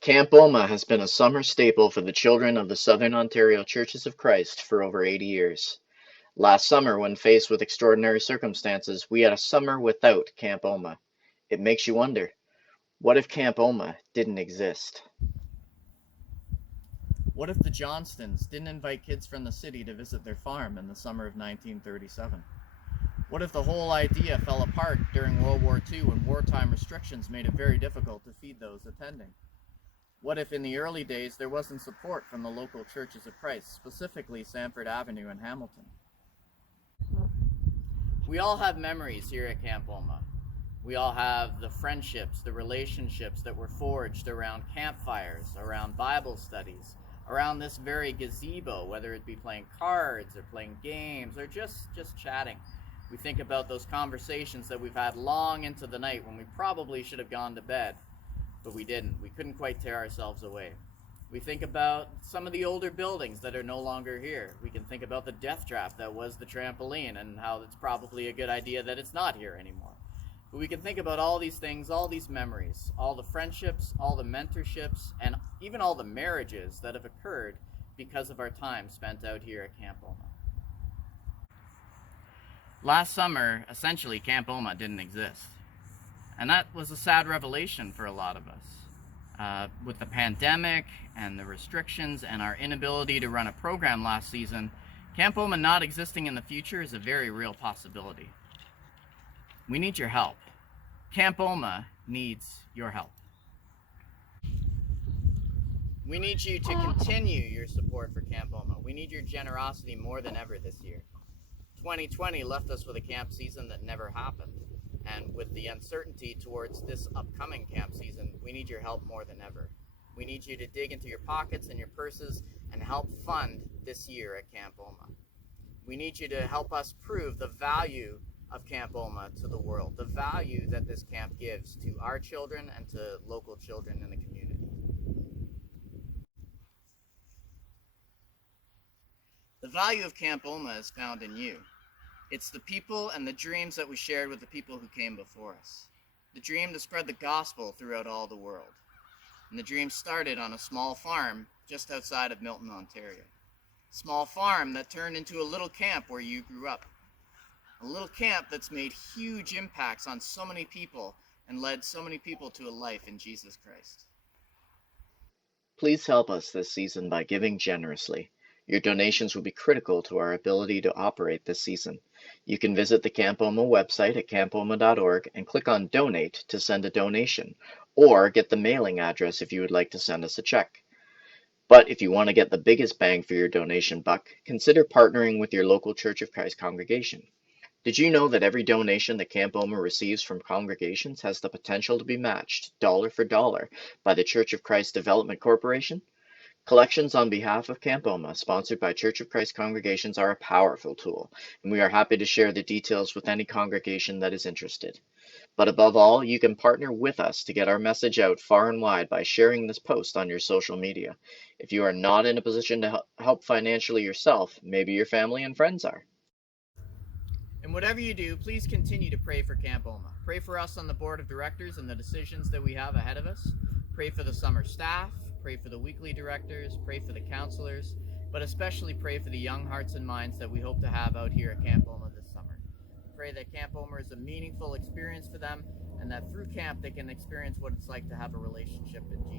Camp Omagh has been a summer staple for the children of the Southern Ontario Churches of Christ for over 80 years. Last summer, when faced with extraordinary circumstances, we had a summer without Camp Omagh. It makes you wonder, what if Camp Omagh didn't exist? What if the Johnstons didn't invite kids from the city to visit their farm in the summer of 1937? What if the whole idea fell apart during World War II when wartime restrictions made it very difficult to feed those attending? What if in the early days there wasn't support from the local Churches of Christ, specifically Sanford Avenue in Hamilton? We all have memories here at Camp Omagh. We all have the friendships, the relationships that were forged around campfires, around Bible studies, around this very gazebo, whether it be playing cards or playing games or just chatting. We think about those conversations that we've had long into the night when we probably should have gone to bed, but we didn't. We couldn't quite tear ourselves away. We think about some of the older buildings that are no longer here. We can think about the death trap that was the trampoline and how it's probably a good idea that it's not here anymore. But we can think about all these things, all these memories, all the friendships, all the mentorships, and even all the marriages that have occurred because of our time spent out here at Camp Omagh. Last summer, essentially, Camp Omagh didn't exist. And that was a sad revelation for a lot of us. With the pandemic and the restrictions and our inability to run a program last season, Camp Omagh not existing in the future is a very real possibility. We need your help. Camp Omagh needs your help. We need you to continue your support for Camp Omagh. We need your generosity more than ever this year. 2020 left us with a camp season that never happened. And with the uncertainty towards this upcoming camp season, we need your help more than ever. We need you to dig into your pockets and your purses and help fund this year at Camp Omagh. We need you to help us prove the value of Camp Omagh to the world, the value that this camp gives to our children and to local children in the community. The value of Camp Omagh is found in you. It's the people and the dreams that we shared with the people who came before us. The dream to spread the gospel throughout all the world. And the dream started on a small farm just outside of Milton, Ontario. A small farm that turned into a little camp where you grew up. A little camp that's made huge impacts on so many people and led so many people to a life in Jesus Christ. Please help us this season by giving generously. Your donations will be critical to our ability to operate this season. You can visit the Camp Omagh website at campomagh.org and click on Donate to send a donation, or get the mailing address if you would like to send us a check. But if you want to get the biggest bang for your donation buck, consider partnering with your local Church of Christ congregation. Did you know that every donation that Camp Omagh receives from congregations has the potential to be matched, dollar for dollar, by the Church of Christ Development Corporation? Collections on behalf of Camp Omagh, sponsored by Church of Christ congregations, are a powerful tool, and we are happy to share the details with any congregation that is interested. But above all, you can partner with us to get our message out far and wide by sharing this post on your social media. If you are not in a position to help financially yourself, maybe your family and friends are. And whatever you do, please continue to pray for Camp Omagh. Pray for us on the board of directors and the decisions that we have ahead of us. Pray for the summer staff, pray for the weekly directors, pray for the counselors, but especially pray for the young hearts and minds that we hope to have out here at Camp Omagh this summer. Pray that Camp Omagh is a meaningful experience for them and that through camp they can experience what it's like to have a relationship in Jesus.